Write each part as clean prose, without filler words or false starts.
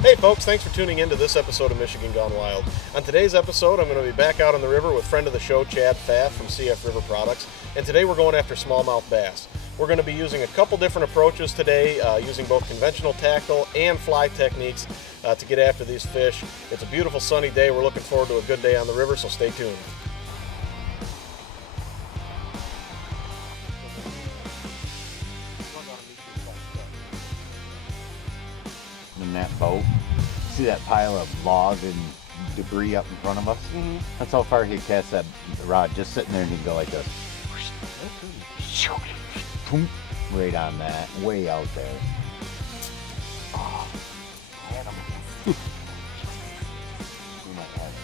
Hey folks, thanks for tuning in to this episode of Michigan Gone Wild. On today's episode, I'm going to be back out on the river with friend of the show, Chad Fath from CF River Products, and today we're going after smallmouth bass. We're going to be using a couple different approaches today, using both conventional tackle and fly techniques to get after these fish. It's a beautiful sunny day. We're looking forward to a good day on the river, so stay tuned. In that boat, see that pile of log and debris up in front of us? Mm-hmm. That's how far he casts that rod, just sitting there, and he'd go like this. Right on that, way out there. Oh, had him. We might have it.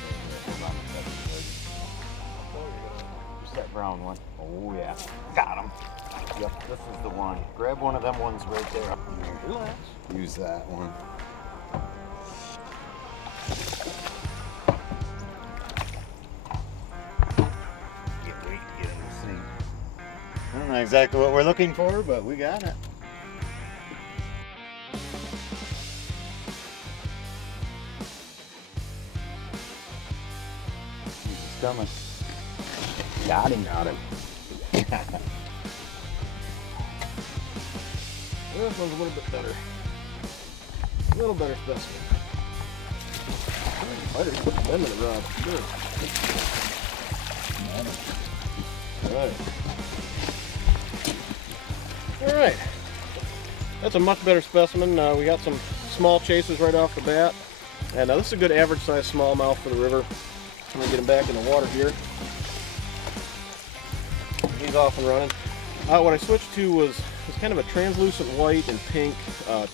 Just that brown one. Oh yeah, got him. Yep, this is the one. Grab one of them ones right there up in there. Relax. Use that one. Wait to get in the sink. I don't know exactly what we're looking for, but we got it. He's coming. Got him. Got him. This one's a little bit better. A little better specimen. I just put them in the rod. Sure. Alright. That's a much better specimen. We got some small chases right off the bat. And this is a good average size smallmouth for the river. I'm going to get him back in the water here. He's off and running. What I switched to was kind of a translucent white and pink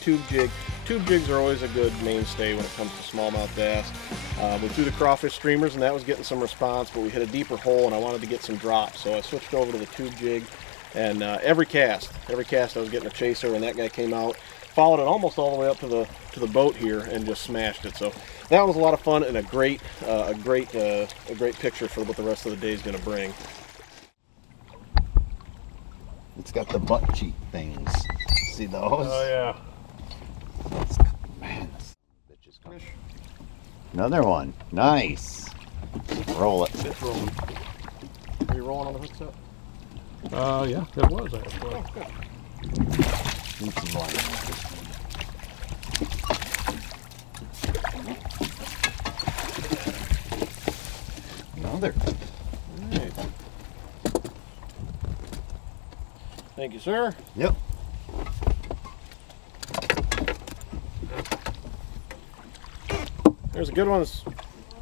tube jig. Tube jigs are always a good mainstay when it comes to smallmouth bass. We threw the crawfish streamers and that was getting some response, but we hit a deeper hole and I wanted to get some drops, so I switched over to the tube jig. And every cast I was getting a chaser, and that guy came out, followed it almost all the way up to the boat here, and just smashed it. So that was a lot of fun and a great picture for what the rest of the day is going to bring. It's got the butt cheek things. See those? Oh yeah. Man, this bitch is coming. Another one. Nice. Roll it. It's rolling. Are you rolling on the hook set? Yeah, it was actually. Oh, good. Need some line. Another. All right. Thank you, sir. Yep. There's a good one. It's a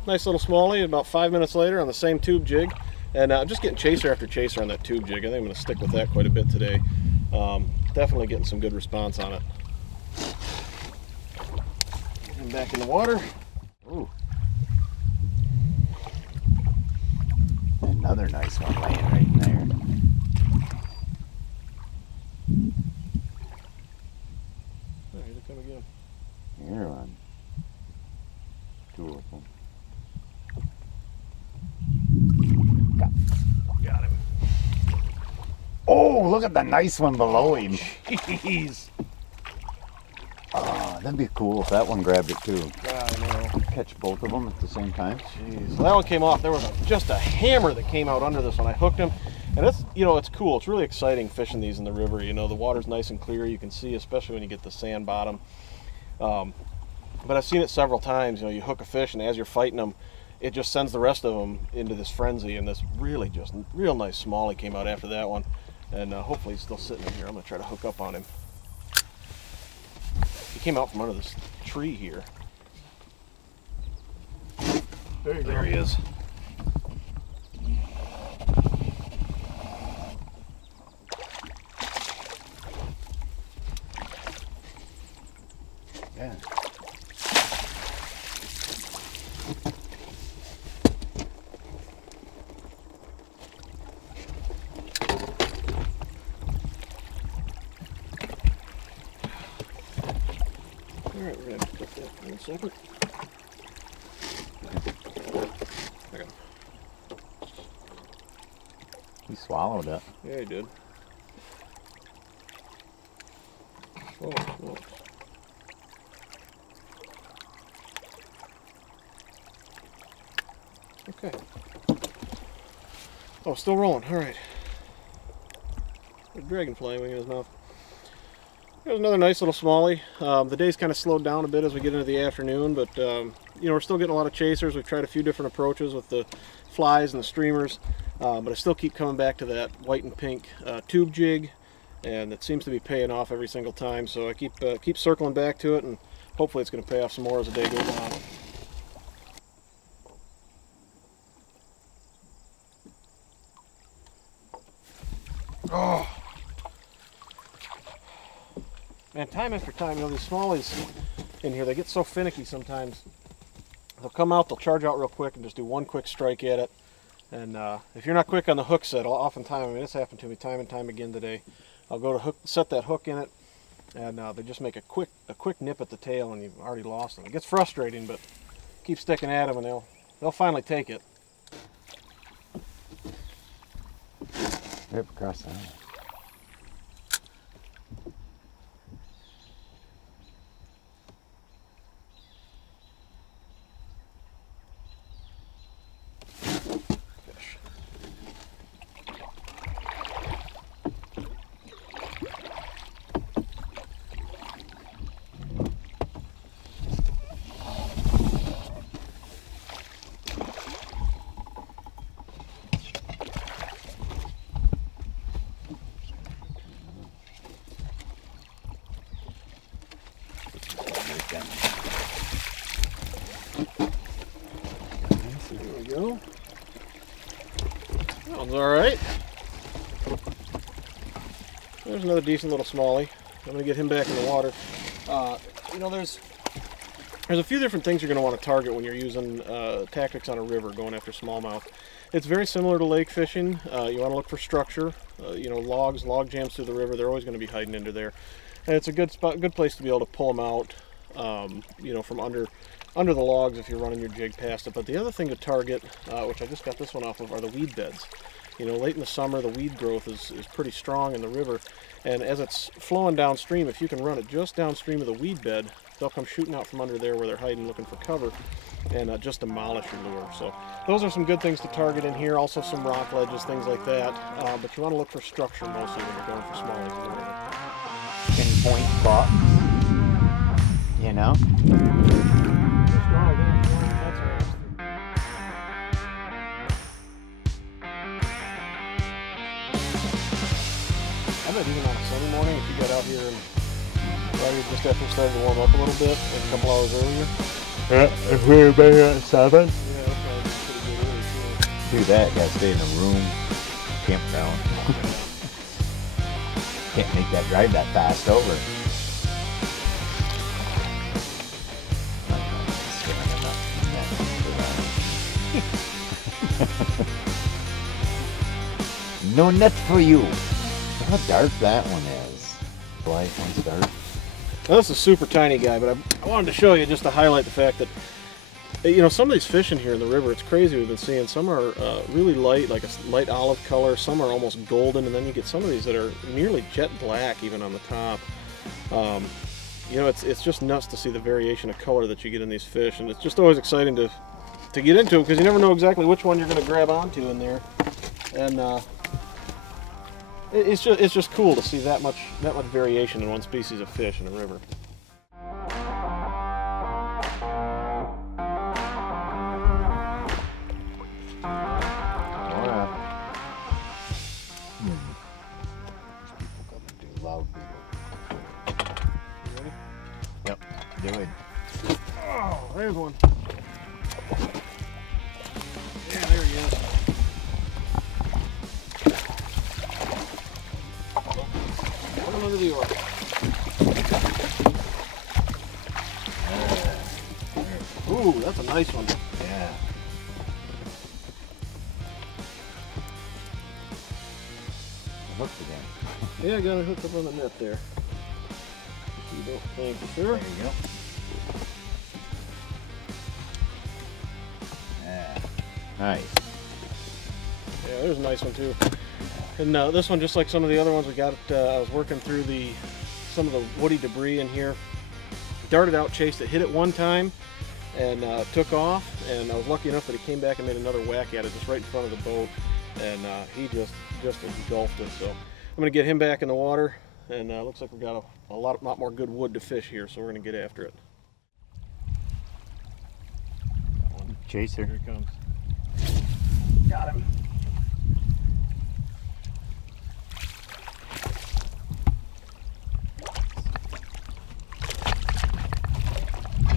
nice little smallie. About 5 minutes later on the same tube jig. And I'm just getting chaser after chaser on that tube jig. I think I'm going to stick with that quite a bit today. Definitely getting some good response on it. And back in the water. Ooh. Another nice one laying right in there. Oh, here they come again. Here one. Two of them. Got him. Oh, look at the nice one below him. Jeez. Oh, that'd be cool if that one grabbed it too. I know. Catch both of them at the same time. Jeez. So that one came off. There was just a hammer that came out under this one. I hooked him. And it's, it's cool. It's really exciting fishing these in the river. The water's nice and clear. You can see, especially when you get the sand bottom. But I've seen it several times. You hook a fish, and as you're fighting them, it just sends the rest of them into this frenzy. And this really just real nice smallie came out after that one. And hopefully he's still sitting in here. I'm going to try to hook up on him. He came out from under this tree here. There you go. There he is. Yeah. Alright, we're going to have to put that in a second. Okay. He swallowed it. Yeah, he did. Oh, smokes. Okay. Oh, still rolling. Alright. A dragonfly wing in his mouth. There's another nice little smallie. The day's kind of slowed down a bit as we get into the afternoon, but you know, we're still getting a lot of chasers. We've tried a few different approaches with the flies and the streamers, but I still keep coming back to that white and pink tube jig, and it seems to be paying off every single time. So I keep circling back to it, and hopefully it's going to pay off some more as the day goes on. Oh. Man, time after time, you know, these smallies in here, they get so finicky sometimes. They'll come out, they'll charge out real quick and just do one quick strike at it. And if you're not quick on the hook set, oftentimes, I mean, it's happened to me time and time again today. I'll go to set that hook in it, and they just make a quick nip at the tail, and you've already lost them. It gets frustrating, but keep sticking at them, and they'll finally take it. Rip across that. There we go. That one's all right. There's another decent little smallie. I'm going to get him back in the water. You know, there's a few different things you're going to want to target when you're using tactics on a river going after smallmouth. It's very similar to lake fishing. You want to look for structure. You know, logs, log jams through the river. They're always going to be hiding into there, and it's a good spot, good place to be able to pull them out. You know, from under the logs if you're running your jig past it. But the other thing to target, which I just got this one off of, are the weed beds. You know, late in the summer, the weed growth is pretty strong in the river, and as it's flowing downstream, if you can run it just downstream of the weed bed, they'll come shooting out from under there where they're hiding, looking for cover, and just demolish your lure. So those are some good things to target in here. Also some rock ledges, things like that. But you want to look for structure mostly when you're going for smallies in the river. Pinpoint spots, you know? I bet even on a sunny morning, if you got out here and just after it started to warm up a little bit, like a couple hours earlier. Yeah, if we were better at 7. Yeah, that's probably pretty good early too. Do that, gotta stay in a room, campground. Can't make that drive that fast over. No net for you. Look how dark that one is. Light one's dark. Now, this is a super tiny guy, but I wanted to show you just to highlight the fact that, you know, some of these fish in here in the river, it's crazy. We've been seeing some are really light, like a light olive color. Some are almost golden, and then you get some of these that are nearly jet black even on the top. You know, it's just nuts to see the variation of color that you get in these fish, and it's just always exciting to get into because you never know exactly which one you're going to grab onto in there. And it's just cool to see that much variation in one species of fish in a river. Yep, do it. Oh, there's one. Yeah, there he is. Put him under the oar. Ooh, that's a nice one. Yeah. Hooked again. Yeah, I got it hooked up on the net there. You don't think for sure. There you go. Nice. Yeah, there's a nice one too. And this one, just like some of the other ones we got, I was working through some of the woody debris in here. Darted out, chased it, hit it one time, and took off. And I was lucky enough that he came back and made another whack at it just right in front of the boat. And he just engulfed it. So I'm going to get him back in the water. And looks like we've got a lot more good wood to fish here, so we're going to get after it. Chaser. Here he comes. Got him.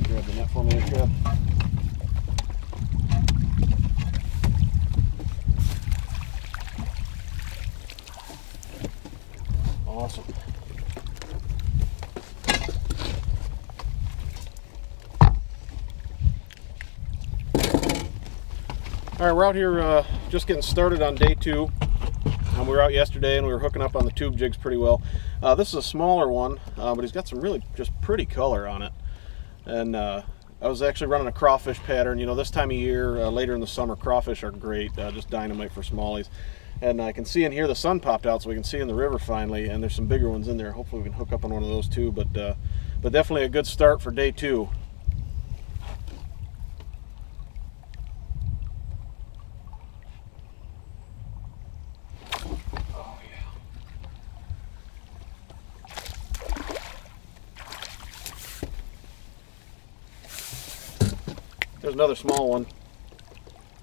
Grab the net for me, Chad. Awesome. All right, we're out here just getting started on day 2. We were out yesterday and we were hooking up on the tube jigs pretty well. This is a smaller one, but he's got some really just pretty color on it. And I was actually running a crawfish pattern. You know, this time of year, later in the summer, crawfish are great, just dynamite for smallies. And I can see in here the sun popped out, so we can see in the river finally, and there's some bigger ones in there. Hopefully we can hook up on one of those too, but definitely a good start for day 2. There's another small one,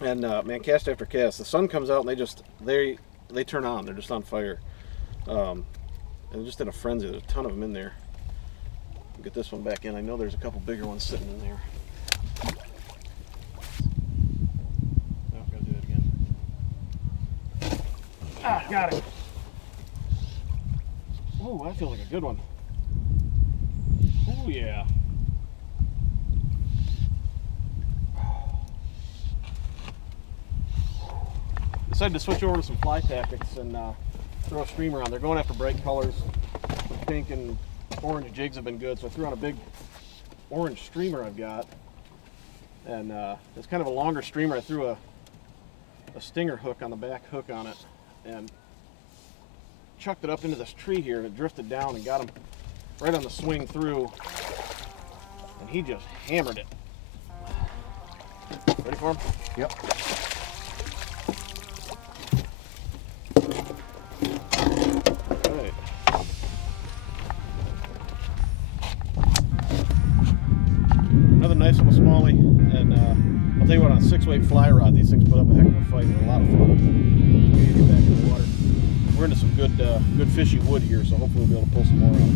and man, cast after cast, the sun comes out and they turn on. They're just on fire, and they're just in a frenzy. There's a ton of them in there. Get this one back in. I know there's a couple bigger ones sitting in there. Oh, gotta do it again. Ah, got it. Oh, that feels like a good one. Oh yeah. Decided to switch over to some fly tactics and throw a streamer on. They're going after bright colors. The pink and orange jigs have been good, so I threw on a big orange streamer I've got. And it's kind of a longer streamer. I threw a stinger hook on the back hook on it and chucked it up into this tree here, and it drifted down and got him right on the swing through. And he just hammered it. Ready for him? Yep. Another nice little smallie, and I'll tell you what, on a 6-weight fly rod, these things put up a heck of a fight. They're a lot of fun. We need to get back in the water. We're into some good fishy wood here, so hopefully we'll be able to pull some more out.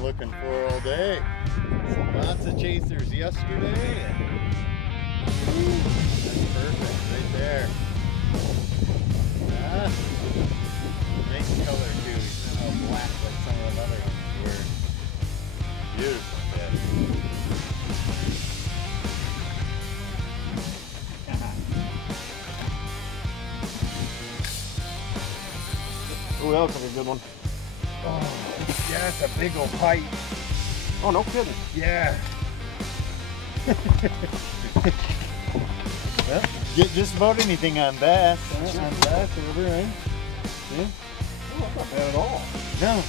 Looking for all day. Lots of chasers yesterday. That's perfect right there. Nice color too. He's not all black like some of the other ones were. Beautiful fish. Oh, that looks like a good one. Oh, yeah, that's a big old bite. Oh, no kidding. Yeah. Well, get just about anything on bass. On bass over, eh? Yeah. Oh, that's not bad at all. No.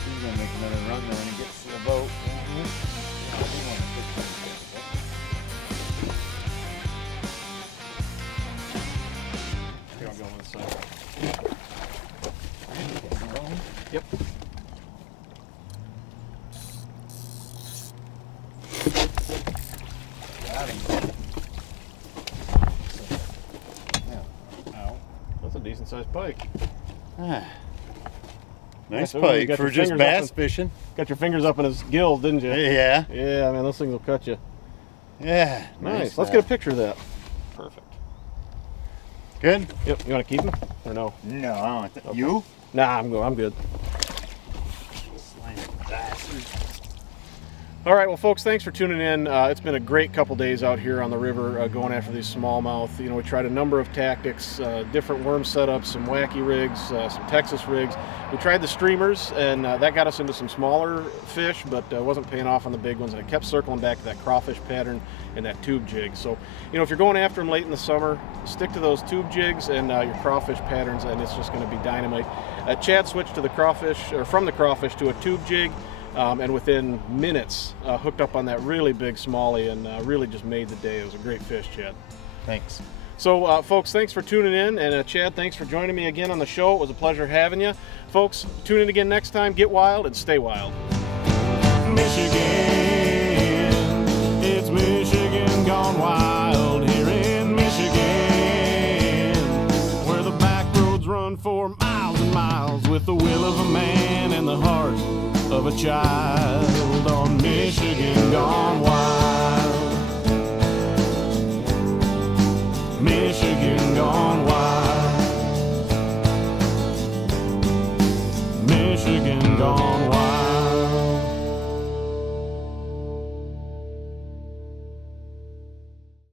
He's gonna make another run there when he gets to the boat. I do want to fish decent sized pike. Ah, nice so you pike got for your just fingers up bass in- fishing. Got your fingers up in his gills, didn't you? Yeah. Yeah, man, those things will cut you. Yeah. Nice. Let's get a picture of that. Perfect. Good? Yep. You want to keep him or no? No, I don't think. Okay. You? Nah, I'm good. All right, well, folks, thanks for tuning in. It's been a great couple days out here on the river going after these smallmouth. You know, we tried a number of tactics, different worm setups, some wacky rigs, some Texas rigs. We tried the streamers, and that got us into some smaller fish, but wasn't paying off on the big ones. And I kept circling back to that crawfish pattern and that tube jig. So, you know, if you're going after them late in the summer, stick to those tube jigs and your crawfish patterns, and it's just going to be dynamite. Chad switched to the crawfish, or from the crawfish to a tube jig. And within minutes, hooked up on that really big smallie and really just made the day. It was a great fish, Chad. Thanks. So, folks, thanks for tuning in. And Chad, thanks for joining me again on the show. It was a pleasure having you. Folks, tune in again next time. Get wild and stay wild. Michigan, it's Michigan gone wild here in Michigan, where the back roads run for miles and miles with the will of a man and the heart of a child on Michigan gone wild. Michigan gone wild. Michigan gone